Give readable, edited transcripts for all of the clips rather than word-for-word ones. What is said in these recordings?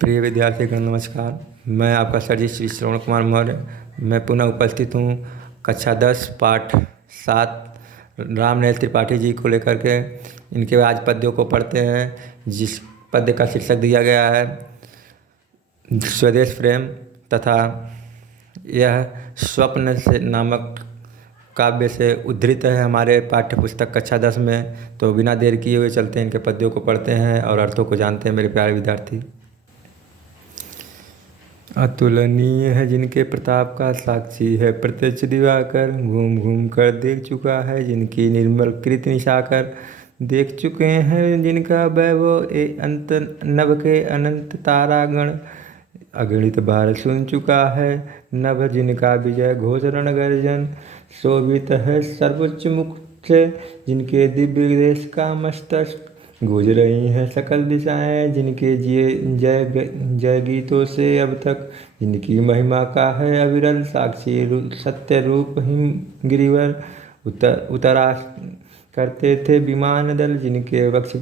प्रिय विद्यार्थीगण नमस्कार। मैं आपका सर जी श्री श्रवण कुमार मौर्य। मैं पुनः उपस्थित हूँ कक्षा 10 पाठ 7 रामनील त्रिपाठी जी को लेकर के। इनके आज पद्यों को पढ़ते हैं, जिस पद्य का शीर्षक दिया गया है स्वदेश प्रेम तथा यह स्वप्न से नामक काव्य से उद्धृत है हमारे पाठ्य पुस्तक कक्षा 10 में। तो बिना देर किए हुए चलते हैं, इनके पद्यों को पढ़ते हैं और अर्थों को जानते हैं मेरे प्यारे विद्यार्थी। अतुलनीय है जिनके प्रताप का साक्षी है प्रत्यक्ष दिवाकर, घूम घूम कर देख चुका है जिनकी निर्मल कृत निशाकर। देख चुके हैं जिनका वैभव ए अंत नभ के अनंत तारागण, अगणित बार सुन चुका है नभ जिनका विजय घोष रण गर्जन। शोभित है सर्वोच्च मुख से जिनके दिव्य देश का मस्तक, गूंज रही हैं सकल दिशाएं जिनके जय जय गीतों से अब तक। जिनकी महिमा का है अविरल साक्षी सत्य रूप हिम गिरिवर, उतरा करते थे विमान दल जिनके वक्ष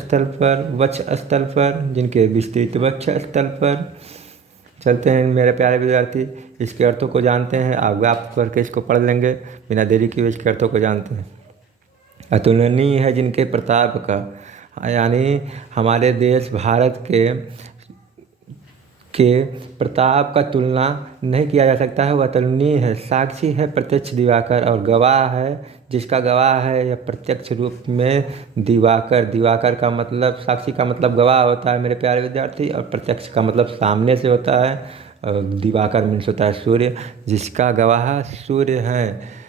स्थल पर जिनके विस्तृत वक्ष स्थल पर। चलते हैं मेरे प्यारे विद्यार्थी, इसके अर्थों को जानते हैं। आप करके इसको पढ़ लेंगे, बिना देरी किए इसके अर्थों को जानते हैं। अतुलनीय है जिनके प्रताप का, यानी हमारे देश भारत के प्रताप का तुलना नहीं किया जा सकता है, वह अतुलनीय है। साक्षी है प्रत्यक्ष दिवाकर, और गवाह है जिसका गवाह है यह प्रत्यक्ष रूप में दिवाकर। दिवाकर का मतलब, साक्षी का मतलब गवाह होता है मेरे प्यारे विद्यार्थी, और प्रत्यक्ष का मतलब सामने से होता है। और दिवाकर मीन्स होता है सूर्य, जिसका गवाह सूर्य है।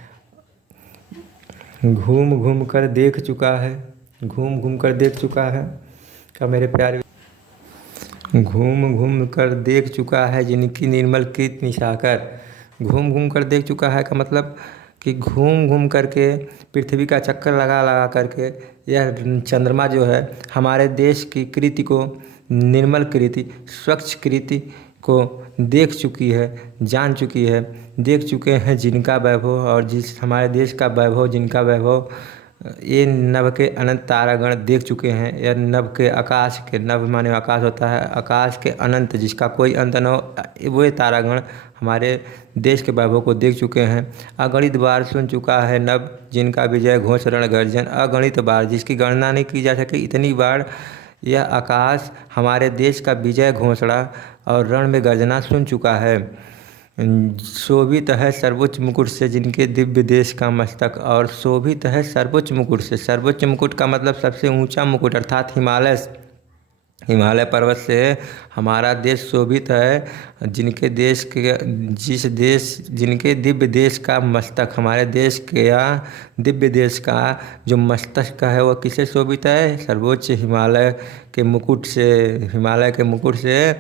घूम घूम कर देख चुका है, घूम घूम कर देख चुका है का मेरे प्यारे, घूम घूम कर देख चुका है जिनकी निर्मल कृत निशाकर। घूम घूम कर देख चुका है का मतलब कि घूम घूम करके पृथ्वी का चक्कर लगा लगा करके यह चंद्रमा जो है हमारे देश की कृति को, निर्मल कृति स्वच्छ कृति को देख चुकी है, जान चुकी है। देख चुके हैं जिनका वैभव, और जिस हमारे देश का वैभव, जिनका वैभव ये नभ के अनंत तारागण देख चुके हैं। यह नभ के, आकाश के, नभ माने आकाश होता है, आकाश के अनंत जिसका कोई अंत न हो, वो तारागण हमारे देश के वैभव को देख चुके हैं। अगणित बार सुन चुका है नभ जिनका विजय घोष रण गर्जन। अगणित बार, जिसकी गणना नहीं की जा सके, इतनी बार यह आकाश हमारे देश का विजय घोषणा और रण में गर्जना सुन चुका है। शोभित है सर्वोच्च मुकुट से जिनके दिव्य देश का मस्तक, और शोभित है सर्वोच्च मुकुट से। सर्वोच्च मुकुट का मतलब सबसे ऊंचा मुकुट, अर्थात हिमालय पर्वत से हमारा देश शोभित है। जिनके देश के, जिनके दिव्य देश का मस्तक, हमारे देश के या दिव्य देश का जो मस्तक का है वह किससे शोभित है? सर्वोच्च हिमालय के मुकुट से। हिमालय के मुकुट से,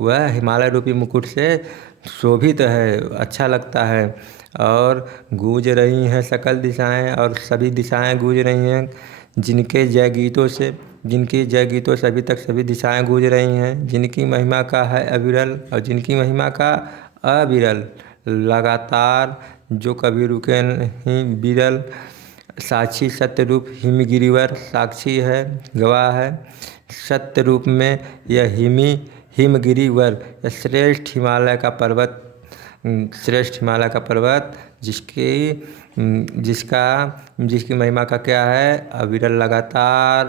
वह हिमालय रूपी मुकुट से शोभित है, अच्छा लगता है। और गूंज रही हैं सकल दिशाएं, और सभी दिशाएं गूंज रही हैं जिनके जय गीतों से। जिनकी जय गीतों से अभी तक सभी दिशाएं गूंज रही हैं। जिनकी महिमा का है अविरल, और जिनकी महिमा का अविरल लगातार, जो कभी रुके नहीं, विरल साक्षी सत्य रूप हिमगिरिवर, साक्षी है, गवाह है। सत्य रूप में यह हिमगिरिवर, श्रेष्ठ हिमालय का पर्वत, श्रेष्ठ हिमालय का पर्वत जिसकी महिमा का क्या है? अविरल, लगातार,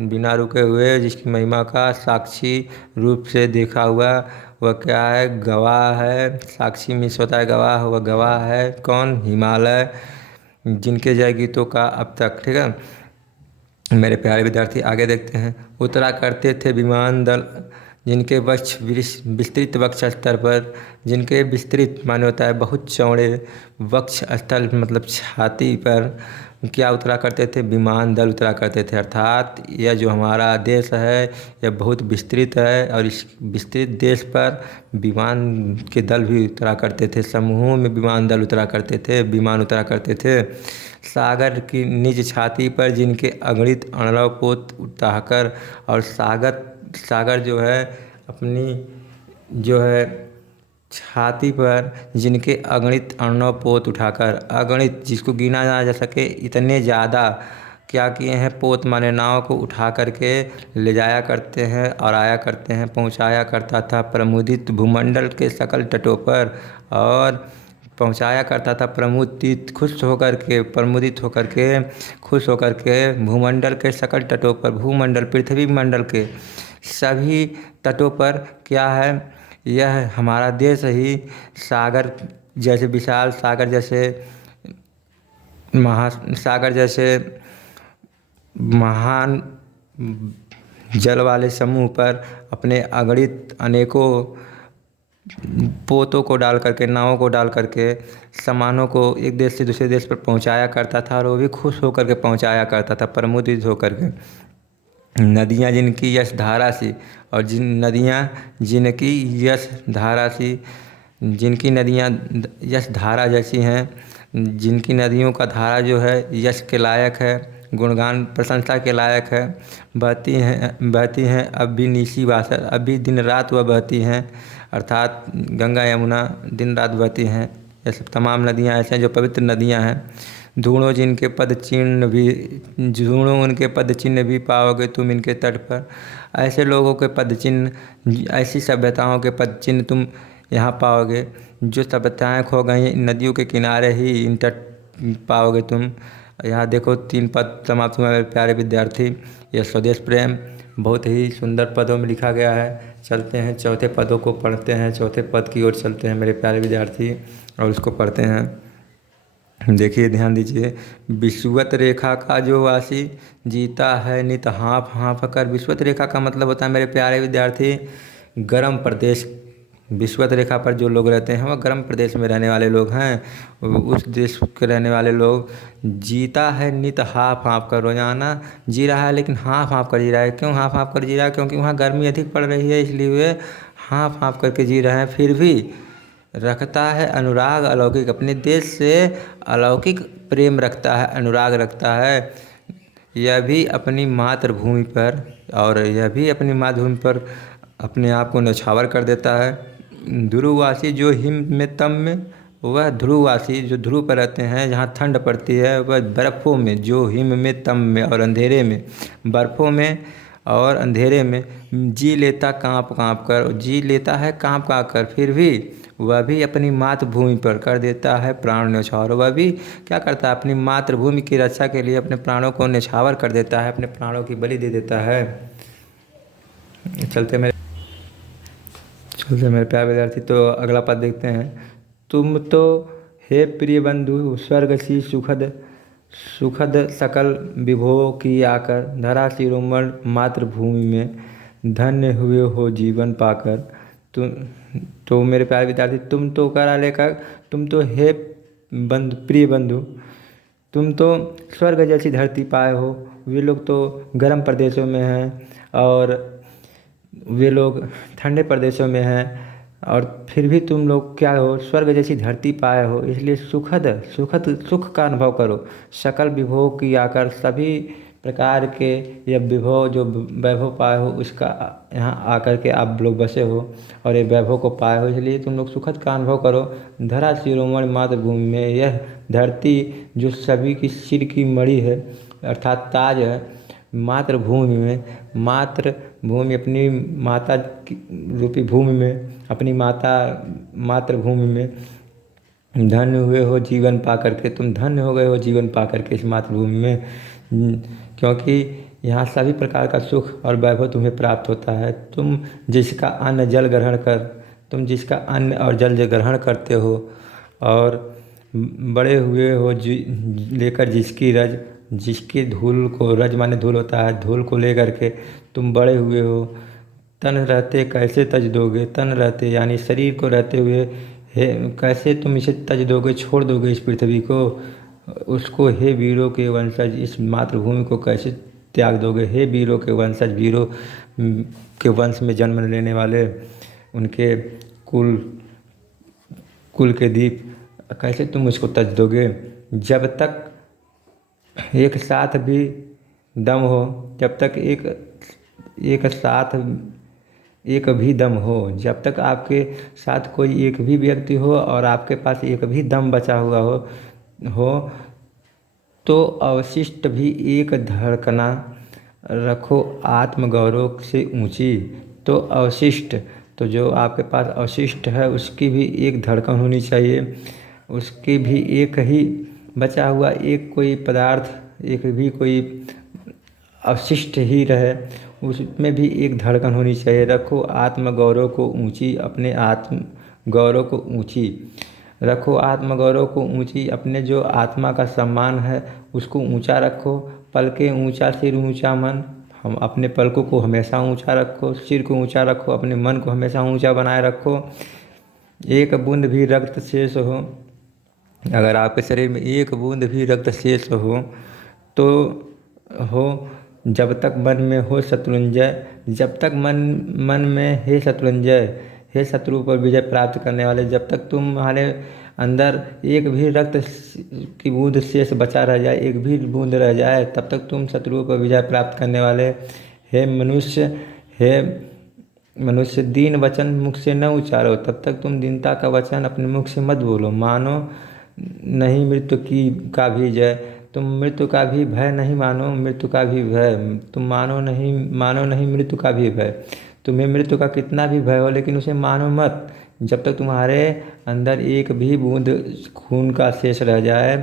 बिना रुके हुए, जिसकी महिमा का साक्षी रूप से देखा हुआ, वह क्या है? गवाह है। साक्षी मिस होता है गवाह, वह गवाह है। कौन? हिमालय, जिनके जय गीतों का अब तक। ठीक है मेरे प्यारे विद्यार्थी, आगे देखते हैं। उतरा करते थे विमान दल जिनके वक्ष विस्तृत वक्ष स्तर पर, जिनके विस्तृत माने होता है बहुत चौड़े वक्ष स्थल, मतलब छाती पर क्या उतरा करते थे? विमान दल उतरा करते थे। अर्थात यह जो हमारा देश है यह बहुत विस्तृत है, और इस विस्तृत देश पर विमान के दल भी उतरा करते थे। समूहों में विमान दल उतरा करते थे, विमान उतरा करते थे। सागर की निज छाती पर जिनके अगणित अर्णव पोत उठाकर, और सागर जो है अपनी जो है छाती पर जिनके अगणित अर्णव पोत उठाकर, अगणित जिसको गिना ना जा सके, इतने ज़्यादा क्या किए हैं, पोत माने नाव को उठा करके ले जाया करते हैं और आया करते हैं, पहुंचाया करता था प्रमुदित भूमंडल के सकल तटों पर, और पहुंचाया करता था प्रमुदित खुश होकर के, प्रमुदित होकर के, खुश होकर के भूमंडल के सकल तटों पर, भूमंडल पृथ्वी मंडल के सभी तटों पर। क्या है, यह हमारा देश ही सागर जैसे विशाल सागर जैसे महासागर जैसे महान जल वाले समूह पर अपने अगणित अनेकों पोतों को डाल करके, नावों को डाल करके सामानों को एक देश से दूसरे देश पर पहुंचाया करता था, और वो भी खुश होकर के पहुंचाया करता था, प्रमुदित होकर के। नदियाँ जिनकी यश धारा सी, और जिन नदियाँ जिनकी यश धारा सी, जिनकी नदियाँ यश धारा जैसी हैं, जिनकी नदियों का धारा जो है यश के लायक है, गुणगान प्रशंसा के लायक है, बहती हैं अब भी निशी बासर, अब भी दिन रात वह बहती हैं, अर्थात गंगा यमुना दिन रात बहती हैं। ये सब तमाम नदियाँ ऐसे हैं जो पवित्र नदियाँ हैं। ढूंढो जिनके पद चिन्ह भी, ढूंढो उनके पद चिन्ह भी पाओगे तुम इनके तट पर। ऐसे लोगों के पद चिन्ह, ऐसी सभ्यताओं के पद चिन्ह तुम यहाँ पाओगे। जो सभ्यताएँ खो गई नदियों के किनारे ही इन तट पाओगे तुम। यहाँ देखो 3 पद समाप्त हुए मेरे प्यारे विद्यार्थी। यह स्वदेश प्रेम बहुत ही सुंदर पदों में लिखा गया है। चलते हैं चौथे पदों को पढ़ते हैं, चौथे पद की ओर चलते हैं मेरे प्यारे विद्यार्थी, और उसको पढ़ते हैं। देखिए, ध्यान दीजिए। विषुवत रेखा का जो वासी जीता है नित हाँफ हाँफ कर। विषुवत रेखा का मतलब होता है मेरे प्यारे विद्यार्थी गर्म प्रदेश। विषुवत रेखा पर जो लोग रहते हैं वह गर्म प्रदेश में रहने वाले लोग हैं। उस देश के रहने वाले लोग जीता है नित हाँफ हाँफ कर, रोजाना जी रहा है लेकिन हाँफ हाँफ कर जी रहा है। क्यों हाँफ हाँफ कर जी रहा है? क्योंकि वहाँ गर्मी अधिक पड़ रही है, इसलिए वे हाँफ हाँफ करके जी रहे हैं। फिर भी रखता है अनुराग अलौकिक, अपने देश से अलौकिक प्रेम रखता है, अनुराग रखता है। यह भी अपनी मातृभूमि पर, और यह भी अपनी मातृभूमि पर अपने आप को न्यौछावर कर देता है। ध्रुववासी जो हिम में तम में, वह ध्रुववासी जो ध्रुव पर रहते हैं जहाँ ठंड पड़ती है, वह बर्फ़ों में जो हिम में तम में और अंधेरे में, बर्फ़ों में और अंधेरे में जी लेता काँप काँप कर, जी लेता है काँप काँप कर। फिर भी वह भी अपनी मातृभूमि पर कर देता है प्राण न्यौछावर। वह भी क्या करता है? अपनी मातृभूमि की रक्षा के लिए अपने प्राणों को न्यौछावर कर देता है, अपने प्राणों की बलि दे देता है। चलते मेरे प्यारे विद्यार्थी, तो अगला पद देखते हैं। तुम तो हे प्रिय बंधु स्वर्ग सी सुखद सुखद सकल विभो की आकर, धरा शिरोमण मातृभूमि में धन्य हुए हो जीवन पाकर। तुम तो मेरे प्यारे विद्यार्थी, तुम तो करा लेकर, तुम तो हे बंधु, प्रिय बंधु, तुम तो स्वर्ग जैसी धरती पाए हो। वे लोग तो गर्म प्रदेशों में हैं और वे लोग ठंडे प्रदेशों में हैं, और फिर भी तुम लोग क्या हो? स्वर्ग जैसी धरती पाए हो। इसलिए सुखद सुखद सुख का अनुभव करो। सकल विभव की आकर, सभी प्रकार के ये विभव जो वैभव पाए हो उसका यहाँ आकर के आप लोग बसे हो और ये वैभव को पाए हो, इसलिए तुम लोग सुखद का अनुभव करो। धरा शिरोमणि मातृभूमि में, यह धरती जो सभी की सिर की मणि है अर्थात ताज है, मातृभूमि में, मातृभूमि अपनी माता रूपी भूमि में, अपनी मातृभूमि में धन्य हुए हो जीवन पा करके। तुम धन्य हो गए हो जीवन पा करके इस मातृभूमि में, क्योंकि यहाँ सभी प्रकार का सुख और वैभव तुम्हें प्राप्त होता है। तुम जिसका अन्न जल ग्रहण कर, तुम जिसका अन्न और जल ग्रहण करते हो और बड़े हुए हो लेकर जिसकी रज, जिसकी धूल को, रज माने धूल होता है, धूल को लेकर के तुम बड़े हुए हो। तन रहते कैसे तज दोगे, तन रहते यानी शरीर को रहते हुए कैसे तुम इसे तज दोगे, छोड़ दोगे इस पृथ्वी को, उसको हे वीरों के वंशज, इस मातृभूमि को कैसे त्याग दोगे। हे वीरों के वंशज, वीरों के वंश में जन्म लेने वाले, उनके कुल के दीप, कैसे तुम उसको तज दोगे। जब तक एक साथ भी दम हो, जब तक एक साथ एक भी दम हो, जब तक आपके साथ कोई एक भी व्यक्ति हो और आपके पास एक भी दम बचा हुआ हो तो अवशिष्ट भी एक धड़कना रखो आत्मगौरव से ऊंची। तो अवशिष्ट, तो जो आपके पास अवशिष्ट है उसकी भी एक धड़कन होनी चाहिए, उसकी भी एक ही बचा हुआ एक कोई पदार्थ, एक भी कोई अवशिष्ट ही रहे, उसमें भी एक धड़कन होनी चाहिए। रखो आत्मगौरव को ऊंची, अपने आत्म गौरव को ऊंची रखो, आत्मगौरव को ऊंची, अपने जो आत्मा का सम्मान है उसको ऊंचा रखो। पलके ऊंचा सिर ऊंचा मन, हम अपने पलकों को हमेशा ऊंचा रखो, सिर को ऊंचा रखो, अपने मन को हमेशा ऊंचा बनाए रखो। एक बूंद भी रक्त शेष हो, अगर आपके शरीर में एक बूंद भी रक्त शेष हो तो जब तक मन में हो शत्रुंजय, जब तक मन में हे शत्रुंजय, हे शत्रु पर विजय प्राप्त करने वाले, जब तक तुम्हारे अंदर एक भी रक्त की बूंद शेष बचा रह जाए, एक भी बूंद रह जाए, तब तक तुम शत्रुओं पर विजय प्राप्त करने वाले। हे मनुष्य दीन वचन मुख से न उचारो, तब तक तुम दीनता का वचन अपने मुख से मत बोलो। मानो नहीं मृत्यु का भी जय, तुम मृत्यु का भी भय नहीं मानो, मृत्यु का भी भय तुम मानो नहीं मृत्यु का भी भय। तुम्हें मृत्यु का कितना भी भय हो लेकिन उसे मानो मत, जब तक तुम्हारे अंदर एक भी बूंद खून का शेष रह जाए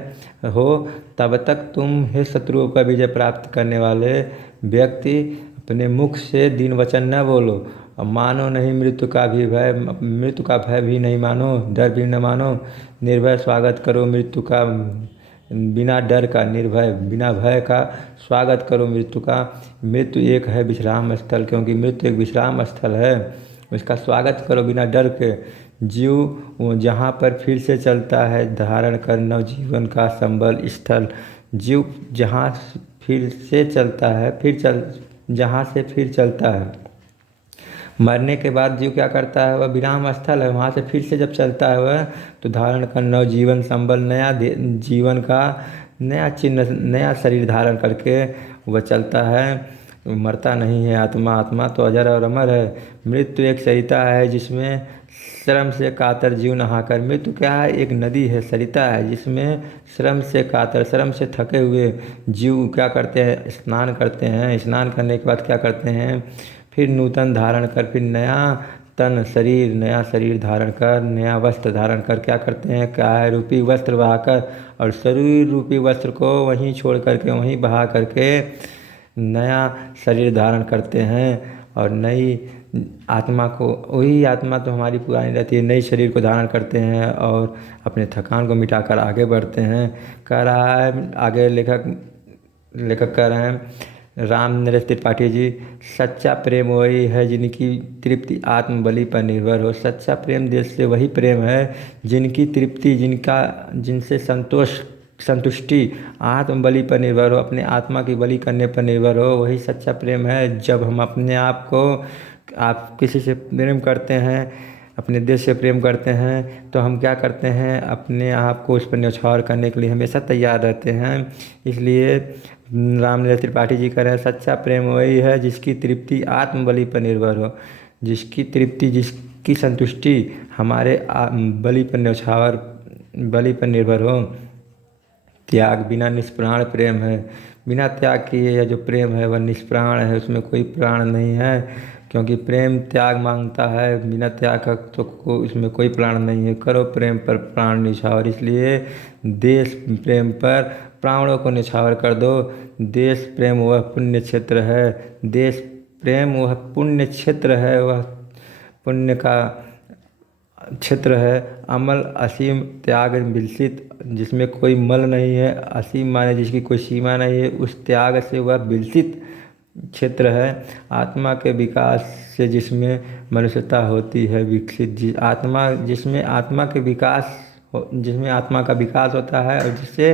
हो, तब तक तुम हे शत्रुओं पर विजय प्राप्त करने वाले व्यक्ति अपने मुख से दीन वचन न बोलो। और मानो नहीं मृत्यु का भी भय, मृत्यु का भय भी नहीं मानो, डर भी न मानो। निर्भय स्वागत करो मृत्यु का, बिना डर का, निर्भय बिना भय का स्वागत करो मृत्यु का। मृत्यु एक है विश्राम स्थल, क्योंकि मृत्यु एक विश्राम स्थल है, उसका स्वागत करो बिना डर के। जीव जहाँ पर फिर से चलता है धारण कर नव जीवन का संबल स्थल। जीव जहाँ फिर से चलता है, जहाँ से फिर चलता है, मरने के बाद जीव क्या करता है, वह विराम स्थल है, वहाँ से फिर से जब चलता है वह, तो धारण कर नव जीवन संबल, नया जीवन का नया चिन्ह, नया शरीर धारण करके वह चलता है। मरता नहीं है आत्मा, आत्मा तो अजर और अमर है। मृत्यु एक सरिता है जिसमें श्रम से कातर जीव नहाकर, मृत्यु क्या है, एक नदी है, सरिता है जिसमें श्रम से कातर, श्रम से थके हुए जीव क्या करते हैं, स्नान करते हैं। स्नान करने के बाद क्या करते हैं, फिर नूतन धारण कर, फिर नया तन शरीर, नया शरीर धारण कर, नया वस्त्र धारण कर क्या करते हैं, काय रूपी वस्त्र बहाकर, और शरीर रूपी वस्त्र को वहीं छोड़ करके, वहीं बहा करके नया शरीर धारण करते हैं। और नई आत्मा को, वही आत्मा तो हमारी पुरानी रहती है, नई शरीर को धारण करते हैं और अपने थकान को मिटाकर आगे बढ़ते हैं। कह रहा है आगे लेखक कह रहे हैं राम नरेश त्रिपाठी जी, सच्चा प्रेम वही है जिनकी तृप्ति आत्म बलि पर निर्भर हो। सच्चा प्रेम देश से वही प्रेम है जिनकी तृप्ति, जिनसे संतुष्टि आत्म बलि पर निर्भर हो, अपने आत्मा की बलि करने पर निर्भर हो, वही सच्चा प्रेम है। जब हम अपने आप को, आप किसी से प्रेम करते हैं, अपने देश से प्रेम करते हैं, तो हम क्या करते हैं, अपने आप को उस पर न्यौछावर करने के लिए हमेशा तैयार रहते हैं। इसलिए रामलीला त्रिपाठी जी कह रहे हैं सच्चा प्रेम वही है जिसकी तृप्ति आत्म बलि पर निर्भर हो, जिसकी तृप्ति, जिसकी संतुष्टि हमारे बलि पर न्यौछावर, बलि पर निर्भर हो। त्याग बिना निष्प्राण प्रेम है, बिना त्याग किए यह जो प्रेम है वह निष्प्राण है, उसमें कोई प्राण नहीं है, क्योंकि प्रेम त्याग मांगता है, बिना त्याग का तो इसमें कोई प्राण नहीं है। करो प्रेम पर प्राण निछावर, इसलिए देश प्रेम पर प्राणों को निछावर कर दो। देश प्रेम वह पुण्य क्षेत्र है, देश प्रेम वह पुण्य क्षेत्र है, वह पुण्य का क्षेत्र है। अमल असीम त्याग विलसित, जिसमें कोई मल नहीं है, असीम माने जिसकी कोई सीमा नहीं है, उस त्याग से वह विलसित क्षेत्र है। आत्मा के विकास से जिसमें मनुष्यता होती है विकसित, जिसमें आत्मा का विकास होता है और जिससे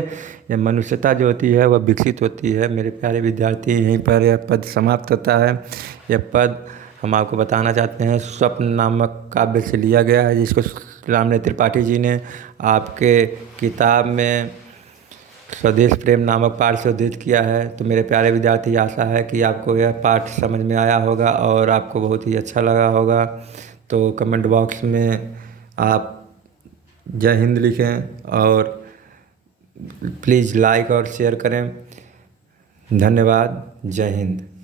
यह मनुष्यता जो होती है वह विकसित होती है। मेरे प्यारे विद्यार्थी, यहीं पर यह पद समाप्त होता है। यह पद हम आपको बताना चाहते हैं स्वप्न नामक काव्य से लिया गया है, जिसको रामलीला त्रिपाठी जी ने आपके किताब में स्वदेश प्रेम नामक पाठ से उद्धृत किया है। तो मेरे प्यारे विद्यार्थी, आशा है कि आपको यह पाठ समझ में आया होगा और आपको बहुत ही अच्छा लगा होगा। तो कमेंट बॉक्स में आप जय हिंद लिखें और प्लीज़ लाइक और शेयर करें। धन्यवाद। जय हिंद।